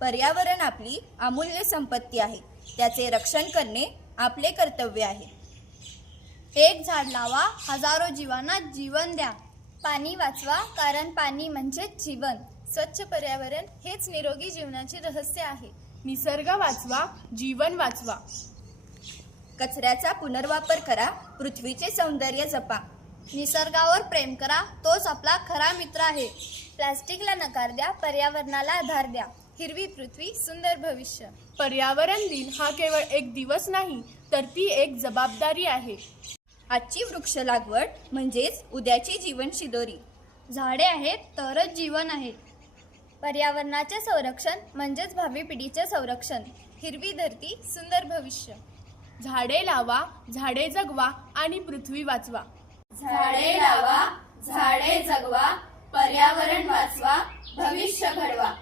पर्यावरण आपली अमूल्य संपत्ती आहे. त्याचे रक्षण करणे आपले कर्तव्य आहे. एक झाड लावा, हजारो जीवांना जीवन द्या. पाणी वाचवा, कारण पाणी म्हणजेच जीवन. स्वच्छ पर्यावरण हेच निरोगी जीवनाचे रहस्य आहे. निसर्ग वाचवा, जीवन वाचवा. कचऱ्याचा पुनर्वापर करा, पृथ्वीचे सौंदर्य जपा. निसर्गावर प्रेम करा, तोच आपला खरा मित्र आहे. प्लास्टिकला नकार द्या, पर्यावरणाला आधार द्या. हिरवी पृथ्वी, सुंदर भविष्य. पर्यावरण दिन हा केवळ एक दिवस नाही, तर ती एक जबाबदारी आहे. आजची वृक्ष लागवड म्हणजेच उद्याची जीवन शिदोरी. झाडे आहेत तरच जीवन आहे. पर्यावरणाचे संरक्षण म्हणजेच भावी पिढीचे संरक्षण. हिरवी धरती, सुंदर भविष्य. झाडे लावा, झाडे जगवा आणि पृथ्वी वाचवा. झाडे लावा, झाडे जगवा, पर्यावरण वाचवा, भविष्य घडवा.